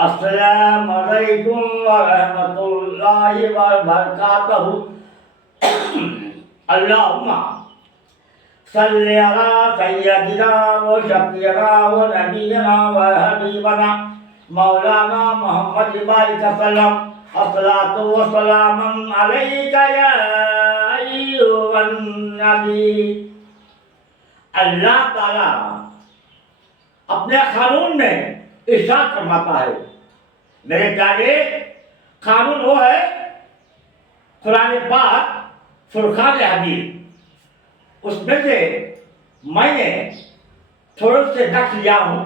السلام علیکم ورحمۃ اللہ وبرکاتہ۔ اللہم صلی علی سیدنا و شفیعنا و نبینا و حبیبنا مولانا محمد بارک وسلم۔ الصلاۃ والسلام علیک یا ایھا النبی۔ اللہ تعالیٰ اپنے قانون میں ارشاد فرماتا ہے، میرے پیارے، قانون وہ ہے قرآن پاک فرقان حمید، اس میں سے میں نے تھوڑے سے نقل لیا ہوں۔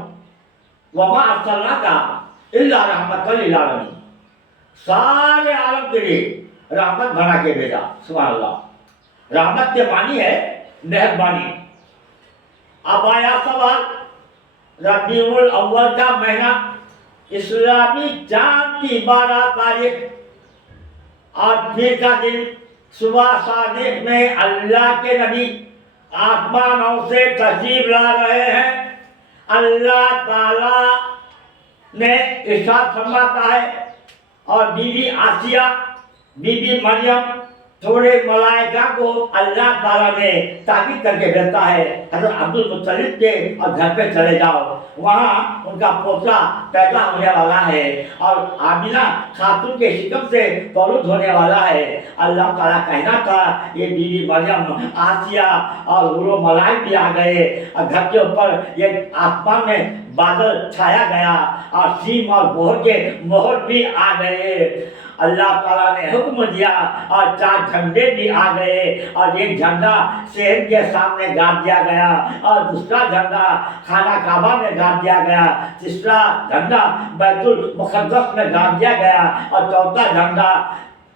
وما ارسلناک الا رحمۃ للعالمین، سارے عالم کے لیے رحمت بنا کے بھیجا۔ سبحان اللہ، رحمت کے معنی ہے مہربانی۔ اب آیا سوال، ربیع الاول کا مہینہ، اسلامی چاند کی 12 تاریخ اور پھر کا دن، صبح صادق میں اللہ کے نبی آسمانوں سے تشریف لا رہے ہیں۔ اللہ تعالی نے ارشاد فرماتا ہے، اور بی بی آسیہ، بی بی مریم، تھوڑے ملائکہ کو اللہ تعالیٰ نے تاکید کر کے بھیجتا ہے، حضرت عبدالمطلب کے اور گھر پہ چلے جاؤ، وہاں ان کا پوتا پیدا ہونے والا ہے اور آمینہ خاتون کے شکم سے مولود ہونے والا ہے۔ اللہ تعالیٰ کہنا تھا، یہ بی بی مریم، آسیہ اور وہ ملائک بھی آ گئے، اور گھر کے اوپر یہ آسمان میں بادل چھایا گیا، اور سیم اور بہر کے مہر بھی آ گئے۔ اللہ تعالیٰ نے حکم دیا اور 4 جھنڈے بھی آ گئے، اور ایک جھنڈا شہر کے سامنے گاڑ دیا گیا، اور دوسرا جھنڈا خانہ کعبہ میں گاڑ دیا گیا، تیسرا جھنڈا بیت المقدس میں گاڑ دیا گیا، اور چوتھا جھنڈا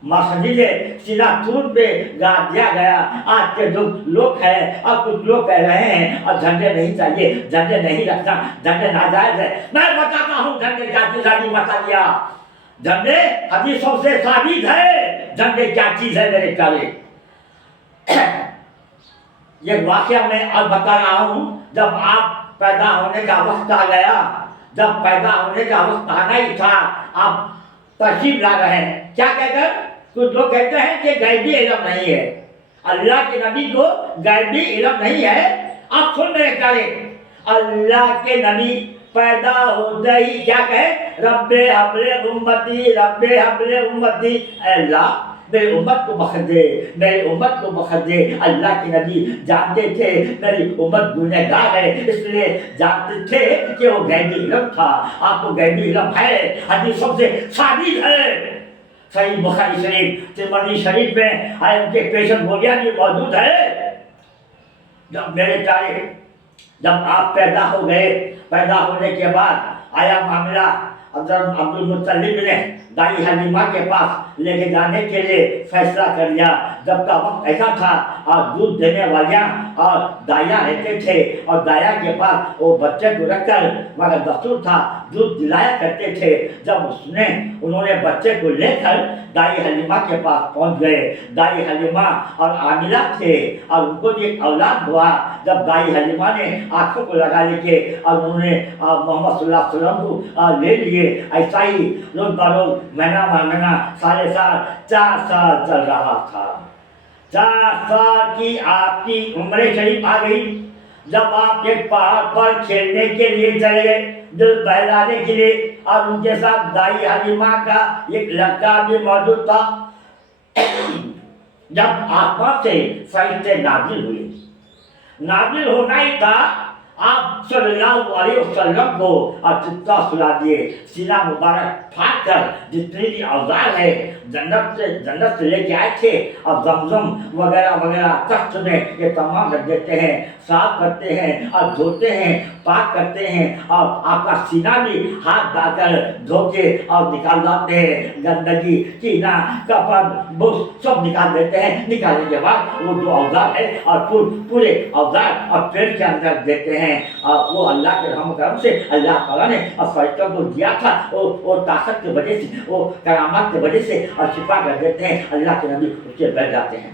مسجد سینا طور پہ گاڑ دیا گیا۔ آج کے جو لوگ ہیں، اور کچھ لوگ کہہ رہے ہیں اور جھنڈے نہیں چاہیے، جھنڈے نہیں رکھنا، جھنڈے ناجائز ہے۔ میں بتاتا ہوں جھنڈے کیا چیز ہے، نہیں بتا دیا۔ جھنڈے حدیثوں سے ثابت ہے، جھنڈے کیا چیز ہے میرے پیارے۔ یہ واقعہ میں اب بتا رہا ہوں، جب آپ پیدا ہونے کا وقت آ گیا، جب پیدا ہونے کا وقت آنا ہی تھا، آپ تشریف لا رہے ہیں، کیا کہہ کر؟ کچھ لوگ کہتے ہیں کہ غیبی علم نہیں ہے، اللہ کے نبی کو غیبی علم نہیں ہے۔ آپ سن میرے پیارے، اللہ کے نبی پیدا ہوتے ہی کیا کہے؟ رب حبل امتی، رب حبل امتی، اے اللہ میری امت کو بخش دے، میری امت کو بخش دے۔ اللہ کے نبی جانتے تھے میری امت گنہگار ہے، اس لیے جانتے تھے کہ وہ غیبی علم تھا۔ آپ کو غیبی علم ہے، حدیثوں سے ثابت ہے۔ صحیح بخاری شریف، ترمذی شریف میں ان کے پیشن گویاں بھی موجود ہے۔ جب میرے پیارے، جب آپ پیدا ہو گئے، پیدا ہونے کے بعد آیا معاملہ، حضرت عبدالمطلب نے دائی حلیمہ کے پاس لے کے جانے کے لیے فیصلہ کر لیا۔ جب کا وقت ایسا تھا، اور دودھ دینے والیاں اور دائیاں رہتے تھے، اور دائیا کے پاس وہ بچے کو رکھ کر، مگر دستور تھا دودھ دلایا کرتے تھے۔ جب انہوں نے بچے کو لے کر دائی حلیمہ کے پاس پہنچ گئے، دائی حلیمہ اور عاملہ تھے، اور ان کو ایک اولاد ہوا۔ جب دائی حلیمہ نے آنکھوں کو لگا لے کے، اور انہوں نے محمد صلی اللہ علیہ وسلم کو لے لیے، ایسا ہی روز بروز، مہینہ مہینہ، سال سال، 4 سال چل رہا تھا۔ 4 سال کی آپ کی عمر شریف آ گئی۔ جب آپ ایک پہاڑ پر کھیلنے کے لیے چلے گئے، دل بہلانے کے لیے، اور ان کے ساتھ دائی حلیمہ کا ایک لڑکا بھی موجود تھا۔ جب آسمان سے فرشتے نازل ہوئے، نازل ہونا ہی تھا، آپ صلی اللہ علیہ وسلم کو چتا سلا دیے، سینہ مبارک پھاڑ کر جتنی بھی اوزار ہے جنت سے لے کے آئے تھے، اور زمزم وغیرہ وغیرہ تخت میں یہ تمام رکھ دیتے ہیں، صاف کرتے ہیں اور دھوتے ہیں، پاک کرتے ہیں، اور آپ کا سینہ بھی ہاتھ ڈال کر دھو کے اور نکال لاتے ہیں، گندگی، کینہ، کپڑ، بس سب نکال دیتے ہیں۔ نکالنے کے بعد وہ جو اوزار ہے اور پورے اوزار اور پیٹ کے اندر دیتے ہیں، اور وہ اللہ کے رحم و کرم سے اللہ تعالیٰ نے فرشتوں کو دیا تھا، وہ طاقت کی وجہ سے، وہ کرامات کی وجہ سے، اور شفا کر دیتے ہیں۔ اللہ کے نبی اس کے بیٹھ جاتے ہیں۔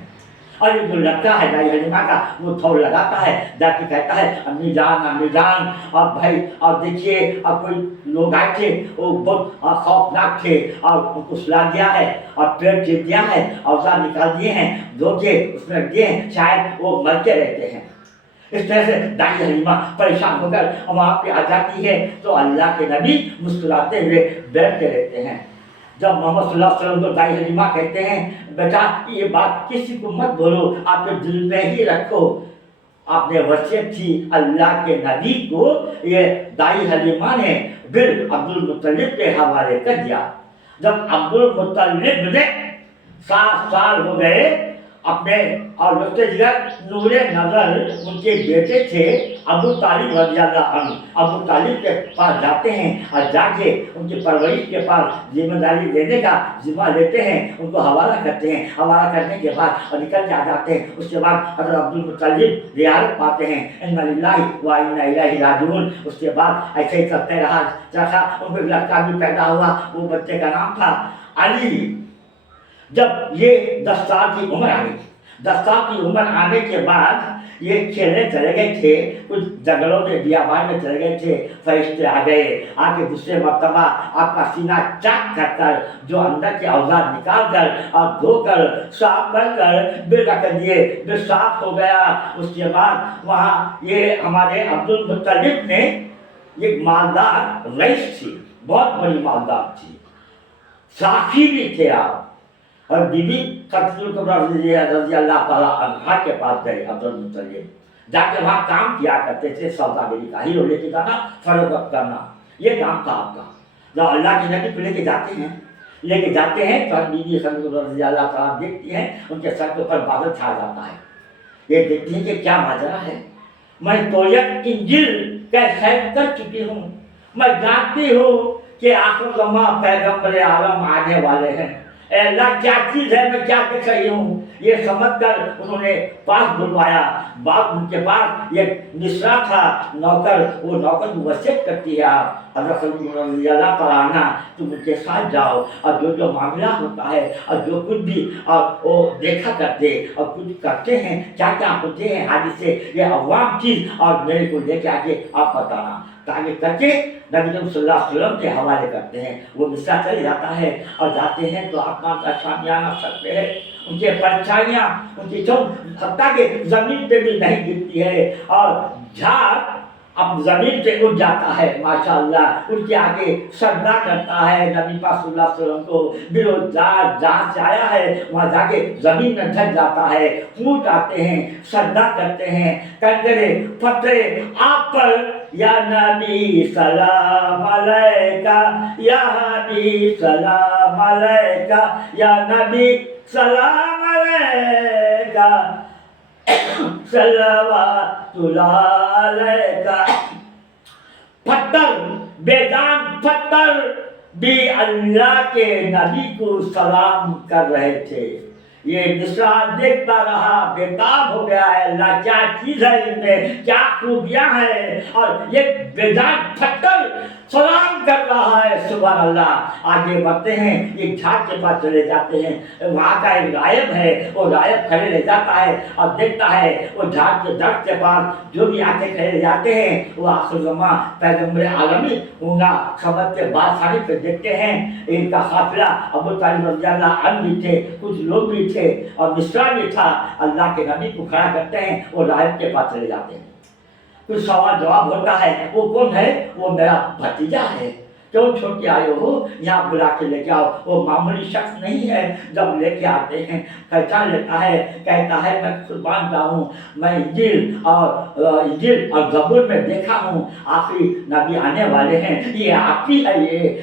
اور یہ جو لڑکا ہے دائی حلیمہ کا وہ دوڑ لگاتا ہے، جا کے کہتا ہے امی جان اور بھائی اور دیکھیے اور کوئی لوگ آئے تھے وہ بہت خوفناک تھے اور ان کو سلا دیا ہے اور پیٹ چیر دیا ہے، اوزار نکال دیے ہیں، دھو کے اس میں رکھ دیے ہیں، شاید وہ مرتے رہتے ہیں۔ اس طرح سے دائی حلیمہ پریشان ہو کر وہاں پہ آ جاتی ہے تو اللہ کے نبی مسکراتے ہوئے بیٹھتے رہتے ہیں۔ جب محمد صلی اللہ علیہ وسلم کو دائی حلیمہ کہتے ہیں بیٹا یہ بات کسی کو مت بولو، آپ کے دل میں ہی رکھو، آپ نے وصیت تھی اللہ کے نبی کو، یہ دائی حلیمہ نے پھر عبد المطلب کے حوالے کر دیا۔ جب عبد المطلب نے 7 سال ہو گئے اپنے اور دوسرے جگہ نور نظر ان کے بیٹے تھے ابو طالب رضی اللہ عنہ، ابو طالب کے پاس جاتے ہیں اور جا کے ان کی پرورش کے پاس ذمہ داری دینے کا ذمہ لیتے ہیں، ان کو حوالہ کرتے ہیں، حوالہ کرنے کے بعد اور نکل کے آ جاتے ہیں۔ اس کے بعد حضرت عبد المطلب رعایت پاتے ہیں انا للہ و انا الیہ راجعون۔ اس کے بعد ایسے ہی کرتے رہا، ان کو لڑکا بھی پیدا ہوا، وہ بچے کا نام تھا علی۔ جب یہ 10 سال کی عمر آ گئی، 10 سال کی عمر آنے کے بعد یہ کھیلنے چلے گئے تھے، کچھ جنگلوں میں بیابان میں چلے گئے تھے، فرشتے آ گئے، آ کے دوسرے مرتبہ آپ کا سینہ چاک کر جو اندر کے اوزار نکال کر اور دھو کر صاف کر پھر رکھ دیے، پھر صاف ہو گیا۔ اس کے بعد وہاں یہ ہمارے عبد المطلب نے ایک مالدار رئیس تھی، بہت بڑی مالدار تھی، ساقی بھی تھے آپ، اور بی بی خدیجہ الکبریٰ رضی اللہ تعالیٰ عنہا کے پاس گئے عبد المطلب، جا کے وہاں کام کیا کرتے تھے، سوداگری کا، ہیرو لے کے جانا، فروخت کرنا، یہ کام تھا آپ کا۔ جب اللہ کے نبی کو لے کے جاتے ہیں تو بی بی خدیجہ الکبریٰ رضی اللہ تعالیٰ دیکھتی ہیں ان کے سر کے اوپر بادل چھا جاتا ہے، یہ دیکھتی ہیں کہ کیا ماجرا ہے، میں توریت انجیل کا خیر کر چکی ہوں، میں جانتی ہوں کہ آخر زمان پیغمبر عالم آنے والے ہیں، اے اللہ کیا چیز ہے، میں کیا دیکھ رہی ہوں، یہ سمجھ کر انہوں نے پاس بلوایا۔ بعد ان کے پاس ایک مصرا تھا نوکر، وہ نوکر کو وصیت کرتی ہے حضرت رضی اللہ تعالیٰ عنہ تم ان کے ساتھ جاؤ اور جو معاملہ ہوتا ہے اور جو کچھ بھی وہ دیکھا کرتے اور کچھ کرتے ہیں، کیا ہوتے ہیں حادثے، یہ عوام چیز اور میرے کو لے کے آگے آپ بتانا، تاکہ کر کے نبی صلی اللہ علیہ وسلم کے حوالے کرتے ہیں۔ وہ مصرا چل جاتا ہے اور جاتے ہیں تو آسمان کا شامیانہ سر پہ ہے، ان کے پرچھائیاں ان کی چونک حتیٰ کہ زمین پہ بھی نہیں گرتی ہے، اور جھاڑ اب زمین پہ اٹھ جاتا ہے، ماشاءاللہ ان کے آگے سجدہ کرتا ہے نبی پاک صلی اللہ علیہ وسلم کو، بھی وہ جہاں سے آیا ہے وہاں جا کے زمین میں ڈھک جاتا ہے، اونٹ آتے ہیں سجدہ کرتے ہیں، کنگرے پتھرے آپ پر، یا نبی سلام علیکہ، یا حبیب سلام علیکہ، یا نبی سلام علیکہ، صلوات اللہ علیکہ۔ پتھر، بیدان پتھر بھی اللہ کے نبی کو سلام کر رہے تھے۔ یہ مصرا دیکھتا رہا، بےتاب ہو گیا ہے، اللہ کیا چیز ہے ان میں، کیا خوبیاں ہیں، اور یہ بیدان پتھر سلام کر رہا ہے، سبحان اللہ۔ آگے بڑھتے ہیں، ایک جھاڑ کے پاس چلے جاتے ہیں، وہاں کا ایک راہب ہے، وہ راہب کھڑے رہ جاتا ہے اور دیکھتا ہے وہ جھاڑ کے درخت کے پاس جو بھی آتے کھڑے رہ جاتے ہیں وہ آخر زمان پیغمبر عالمی ہوں گا سمجھ کے بعد ساری پہ دیکھتے ہیں ان کا قافلہ ابو طالب رضی اللہ عنہ بھی تھے، کچھ لوگ بھی تھے اور مصرا بھی تھا، اللہ کے نبی کو کھڑا کرتے ہیں، وہ راہب کے پاس چلے جاتے ہیں، کچھ سوال جواب ہوتا ہے، وہ کون ہے؟ وہ میرا بھتیجا ہے، کیوں چھوڑ کے آئے ہو، یہاں بلا کے لے کے آؤ۔ وہ معمولی شخص نہیں ہے، جب لے کے آتے ہیں پہچان لیتا ہے، کہتا ہے میں قربان جاؤں، میں انجیل اور زبور میں دیکھا ہوں آخری نبی آنے والے ہیں، یہ آپ ہی ہے،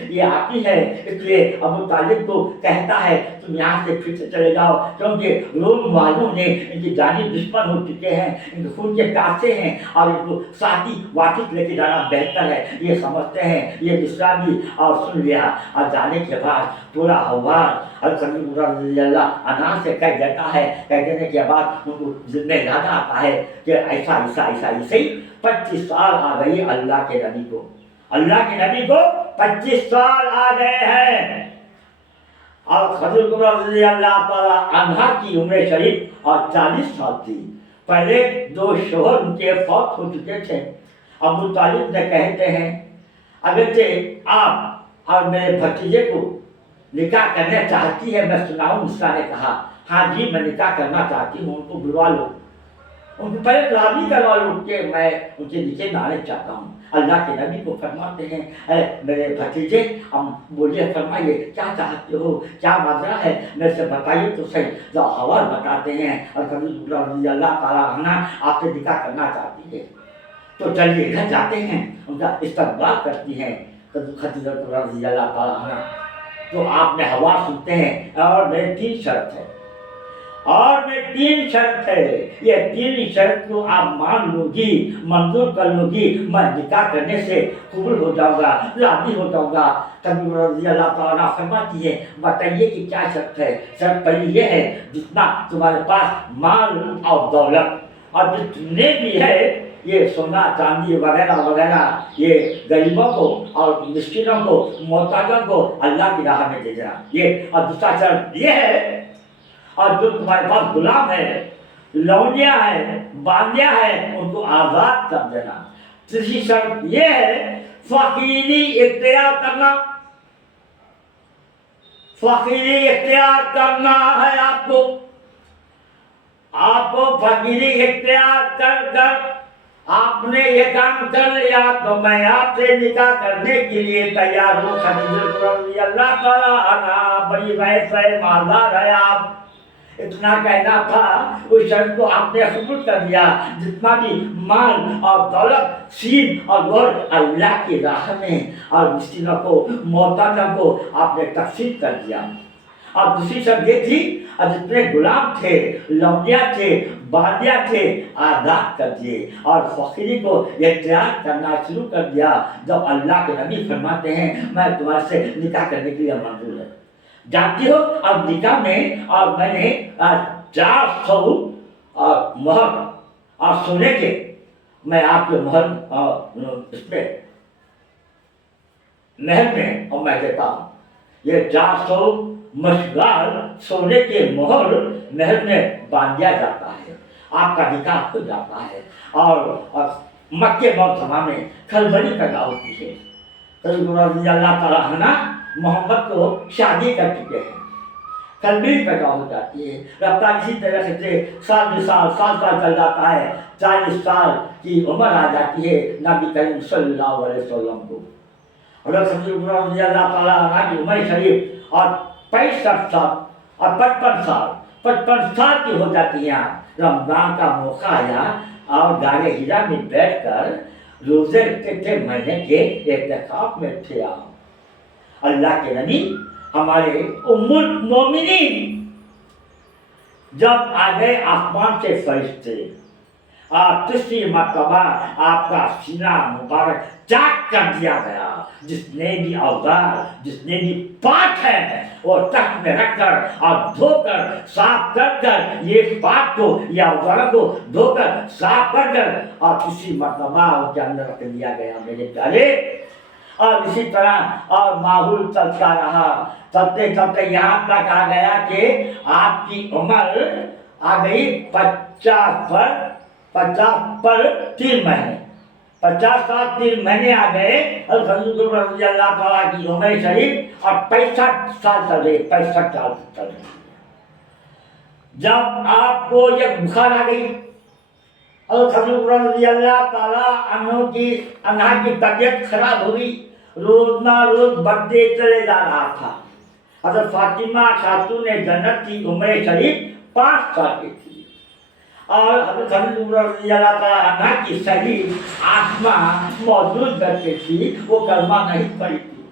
یہ آپ ہی ہے۔ اس لیے ابو طالب کو کہتا ہے تم یہاں سے پھر سے چلے جاؤ، کیونکہ روم والوں نے ان کی جانی دشمن ہو چکے ہیں، ان کے خون کے پیاسے ہیں، اور ان کو ساتھی واپس لے کے جانا بہتر ہے، یہ سمجھتے ہیں۔ یہ مصرا بھی اور سن لیا، اور جانے کے بعد پورا حوار حضرت رضی اللہ عنہ سے کہہ دیتا ہے، کہہ دینے کے بعد ان کو ذمہ یاد آتا ہے کہ ایسا 25 سال آ گئی اللہ کے نبی کو 25 سال آ گئے ہیں، اور حضرت عمر رضی اللہ تعالی عنہ کی عمر شریف اور 40 سال تھی۔ پہلے 2 شوہر ان کے فوت ہو چکے تھے۔ ابو طالب نے کہتے ہیں اگرچہ آپ اور میرے بھتیجے کو نکاح کرنا چاہتی ہے، میں سناؤں؟ مسرا نے کہا ہاں جی میں نکاح کرنا چاہتی ہوں، ان کو بلوا لو، ان کو پہلے راضی کروا لو کہ میں ان کے نیچے نہ آنا چاہتا ہوں۔ اللہ کے نبی کو فرماتے ہیں اے میرے بھتیجے ہم بولیے، فرمائیے کیا چاہتے ہو، کیا ماجرا ہے، میرے سے بتائیے تو صحیح۔ جو حوال بتاتے ہیں اور حضرت رضی اللہ تعالیٰ عنہ آپ سے نکاح کرنا چاہتی ہے، تو چلیے گھر جاتے ہیں، ان کا استقبال کرتی ہیں حضرت رضی اللہ تعالیٰ عنہ۔ تو آپ نے حوال سنتے ہیں اور میری 3 شرط ہے، اور میں 3 شرط ہے، یہ 3 شرط کو آپ مان لو گی، منظور کر لو گی، میں نکاح کرنے سے قبول ہو جاؤں گا، راضی ہو جاؤں گا۔ حضرت رضی اللہ تعالیٰ فرماتی ہے بتائیے کہ کیا شرط ہے؟ شرط پہلی یہ ہے جتنا تمہارے پاس مال اور دولت اور جتنے بھی ہے یہ سونا چاندی وغیرہ وغیرہ یہ غریبوں کو اور مسکینوں کو محتاجوں کو اللہ کی راہ میں دے دینا، یہ۔ اور دوسرا شرط یہ ہے اور جو تمہارے پاس غلام ہے، لونڈیا ہے، باندیا ہے، ان کو آزاد کر دینا۔ تیسری شرط یہ ہے فقیری اختیار کرنا، فقیری اختیار کرنا ہے آپ کو فقیری اختیار کر آپ نے یہ کام کر لیا تو میں آپ سے نکاح کرنے کے لیے تیار ہوں۔ خدیجہ رضی اللہ تعالیٰ عنہ بڑی ویسے مالدار ہے، آپ اتنا کہنا تھا، اس شرط کو آپ نے قبول کر دیا، جتنا بھی مال اور دولت سین اور گور اللہ کی راہ میں اور مسکینوں کو محتاجوں کو آپ نے تقسیم کر دیا۔ اور دوسری شرط یہ تھی اور جتنے غلام تھے، لونڈیا تھے، باندیا تھے، آزاد کر دیے اور فقیری کو اختیار کرنا شروع کر دیا۔ جب اللہ کے نبی فرماتے ہیں میں تمہارے سے نکاح کرنے کے لیے منظور ہے، جانتی ہو اب نکاح میں اور میں نے 400 مہر اور سونے کے میں آپ کے مہر اس پہ محل میں اور میں دیتا ہوں، یہ 400 مشغال سونے کے مہر محل میں باندھ دیا جاتا ہے، آپ کا نکاح ہو جاتا ہے۔ اور مکے موسمہ میں کھلبلی پیدا ہوتی ہے۔ حضرت رضی اللہ تعالیٰ عنہ محمد کو شادی کر چکے ہیں، کھلبلی پیدا ہو جاتی ہے۔ رفتہ اسی طرح سے سال سال چل جاتا ہے، 40 سال کی عمر آ جاتی ہے نبی کریم صلی اللہ علیہ وسلم کو۔ حضرت رضی اللہ تعالیٰ عنہ کی عمر شریف اور 65 سال اور 55 سال کی ہو جاتی ہیں۔ رمضان کا موقع آیا اور غار حرا میں بیٹھ کر روزے رکھتے تھے، مہینے کے اعتکاف میں تھے آپ۔ اللہ کے نبی ہمارے ام المومنین جب آ گئے آسمان سے فرشتے، تیسری مرتبہ آپ کا سینہ مبارک چاک کر دیا گیا، جس نے بھی اوزار جس نے بھی پاک ہے وہ تخت میں رکھ کر اور دھو کر صاف کر کر یہ پاک کو یا اوزار کو دھو کر صاف کر کر اور تیسری مرتبہ ان کے اندر رکھ دیا گیا میرے پیارے۔ اور اسی طرح اور ماحول چلتا رہا، چلتے چلتے یہاں تک آ گیا کہ آپ کی عمر آ گئی 50 پر 3 مہینے، 50 سال 3 مہینے آ گئے۔ اور حضرت رضی اللہ تعالیٰ کی عمر شریف اور 65 سال چل رہی، 65 سال چل رہی۔ جب آپ کو یہ بخار آ گئی اور حضرت رضی اللہ تعالیٰ عنہ کی طبیعت خراب ہوئی، روز نہ روز بڑھتے چلے جا رہا تھا۔ حضرت فاطمہ خاتون جنت کی عمر شریف 5 سال کی تھی اور حضرت رضی اللہ تعالیٰ عنہ کی سہیلی آسمہ موجود بیٹھی تھی، وہ کلمہ نہیں پڑھی تھی۔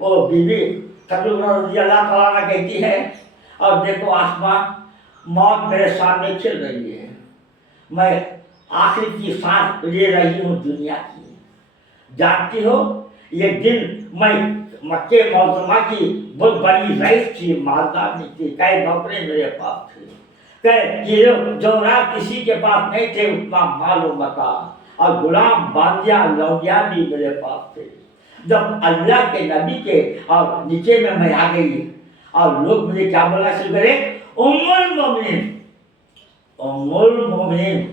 وہ بیوی حضرت رضی اللہ تعالیٰ عنہ کہتی ہے اور دیکھو آسمہ، موت میرے سامنے چل رہی ہے، میں آخر کی سانس لے رہی ہوں دنیا کی۔ جانتی ہو یہ دن میں مکے معظمہ کی بہت بڑی رئیس تھی، مالدار نہیں تھی، کئی نوکرے میرے پاس تھے، کہ جو رات کسی کے پاس نہیں تھے اتنا مال و متا، اور غلام باندیا لونڈیا بھی میرے پاس تھے۔ جب اللہ کے نبی کے اور نیچے میں آ گئی اور لوگ مجھے کیا بولنا شروع کرے؟ ام المومنین، ام المومنین،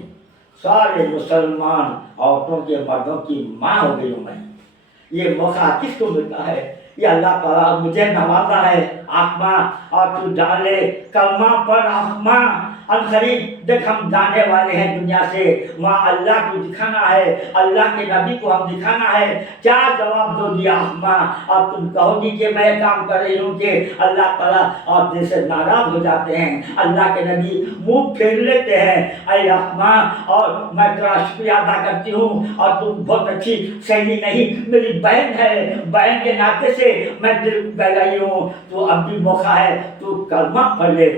سارے مسلمان عورتوں کے مردوں کی ماں ہو گئی ہوں میں۔ یہ موقع کس کو ملتا ہے؟ یہ اللہ تعالیٰ مجھے نوازا ہے، آسماں، اور تو ڈالے کلمہ پر آسماں، عنقریب دیکھ ہم جانے والے ہیں دنیا سے، وہاں اللہ کو دکھانا ہے، اللہ کے نبی کو ہم دکھانا ہے۔ کیا جواب دو گی آسماں؟ اور تم کہو گی کہ میں کام کر رہی ہوں کہ اللہ تعالیٰ اور دل سے ناراض ہو جاتے ہیں، اللہ کے نبی منہ پھیر لیتے ہیں۔ اے آسماں، اور میں تیرا شکریہ ادا کرتی ہوں، اور تم بہت اچھی سہیلی نہیں، میری بہن ہے، بہن کے ناطے سے میں دل کو کہہ رہی ہوں تو اب بھی موقع ہے، تو کلمہ پڑھ لے۔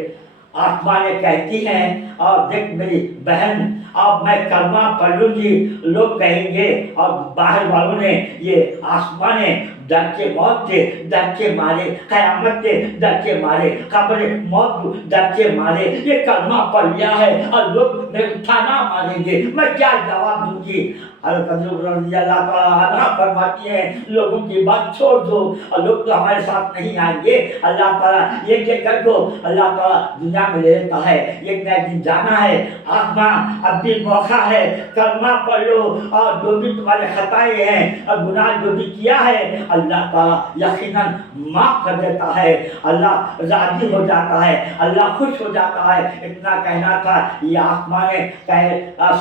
آسماں نے کہتی ہیں، اور دیکھ میری بہن، اب میں کلمہ پڑھ لوں گی، لوگ کہیں گے، اور باہر والوں نے، یہ آسماں نے ڈر کے موت کے ڈر کے مارے، قیامت کے ڈر کے مارے، قبر موت کو ڈر کے مارے یہ کلمہ پڑھ لیا ہے، اور لوگ میرے اٹھانا ماریں گے، میں کیا جواب دوں گی؟ حضرت رضی اللہ تعالیٰ عنہ فرماتی ہیں، لوگوں کی بات چھوڑ دو، اور لوگ تو ہمارے ساتھ نہیں آئیں گے، اللہ تعالیٰ یہ کہ کر دو، اللہ تعالیٰ دنیا میں لے لیتا ہے، ایک نہ ایک دن جانا ہے۔ آسماں، اب بھی موقع ہے، کلمہ پڑھ لو، اور جو بھی تمہارے خطائیں ہیں اور گناہ جو بھی کیا ہے، اللہ تعالیٰ یقیناً معاف کر دیتا ہے، اللہ راضی ہو جاتا ہے، اللہ خوش ہو جاتا ہے۔ اتنا کہنا تھا، یہ آسماں نے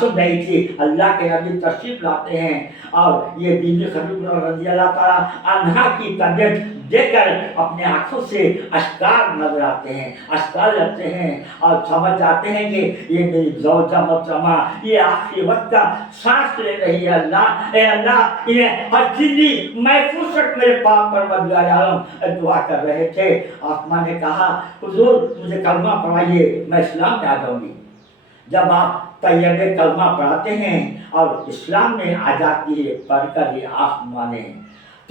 سن رہی تھی، اللہ کے نبی تشریف لاتے ہیں، اور یہ بی بی خدیجہ رضی اللہ تعالیٰ عنہا کی طبیعت دیکھ کر اپنے آنکھوں سے اشکار نظر آتے ہیں، اشکار لگتے ہیں، اور سمجھ جاتے ہیں کہ یہ میری زوجہ محترمہ یہ آخری وقت کا سانس لے رہی ہے، اللہ اے اللہ انہیں ہر چیز محفوظ رکھ میرے پاک پروردگار عالم۔ دعا کر رہے تھے، آسماں نے کہا حضور مجھے کلمہ پڑھائیے، میں اسلام میں آ جاؤں گی۔ جب آپ طیب کلمہ پڑھاتے ہیں اور اسلام میں آ جاتی ہے پڑھ کر یہ آسماں نے،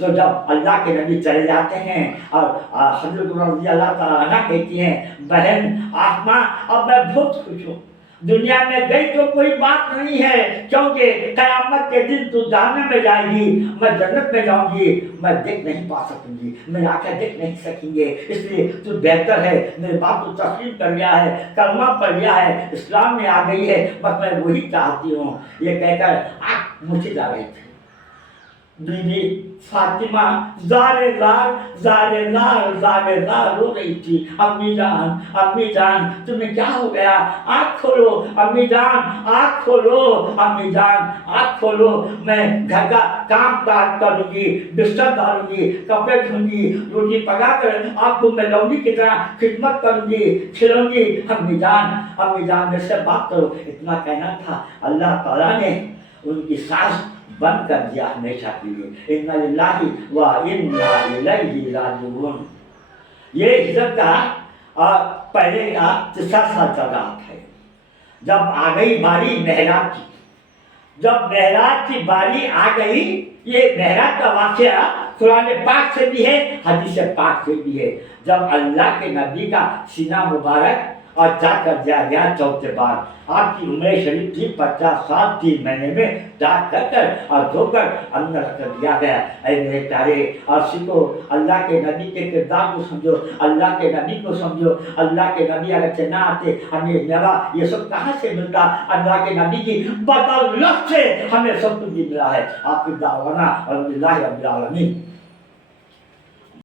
تو جب اللہ کے نبی چلے جاتے ہیں، اور حضرت رضی اللہ تعالیٰ عنہ کہتی ہیں، بہن آسماں اب میں بہت خوش ہوں، دنیا میں گئی تو کوئی بات نہیں ہے، کیونکہ قیامت کے دن تو جہنم میں جائے گی، میں جنت میں جاؤں گی، میں دیکھ نہیں پا سکوں گی، میری آنکھیں دیکھ نہیں سکیں گے، اس لیے تو بہتر ہے، میرے باپ تو تسلیم کر لیا ہے، کلمہ پڑھ لیا ہے، اسلام میں آ گئی ہے، بس میں وہی چاہتی ہوں۔ یہ کہہ کر آنکھ مچھ جا رہے تھے۔ بی بی فاطمہ زارے زار رو رہی تھی، امی جان تمہیں کیا ہو گیا؟ آنکھ کھولو امی جان، آنکھ کھولو امی جان، آنکھ کھولو، میں گھر کا کام کاج کروں گی، بستر ڈالوں گی، کپڑے دھوں گی، روٹی پکا کر آپ کو میں لونڈی کی طرح خدمت کروں گی، کھلوں گی۔ امی جان میرے سے بات کرو۔ اتنا کہنا تھا، اللہ تعالیٰ نے ان کی سانس بند کر دیا ہمیشہ کے لیے۔ اِنَّ لِلَّهِ وَإِنَّا إِلَيْهِ راجعون۔ یہ ہجرت کا پہلے کا 3 سال چل رہا تھا۔ جب آ گئی باری معراج کی، جب معراج کی باری آ گئی، یہ معراج کا واقعہ قرآن پاک سے بھی ہے، حدیث پاک سے بھی ہے۔ جب اللہ کے نبی کا سینہ مبارک اور جا کر دیا گیا 4 بار، آپ کی عمر شریف تھی 50 سال 3 مہینے میں، جا کر اور دھو کر اندر کر دیا گیا۔ اے میرے پیارے اور سکھو، اللہ کے نبی کے کردار کو سمجھو، اللہ کے نبی کو سمجھو۔ اللہ کے نبی اگر نہ آتے، ہمیں میوا یہ سب کہاں سے ملتا؟ اللہ کے نبی کی بدولت سے ہمیں سب کچھ ملا ہے۔ آپ کی دعوانا الحمدللہ رب العالمین۔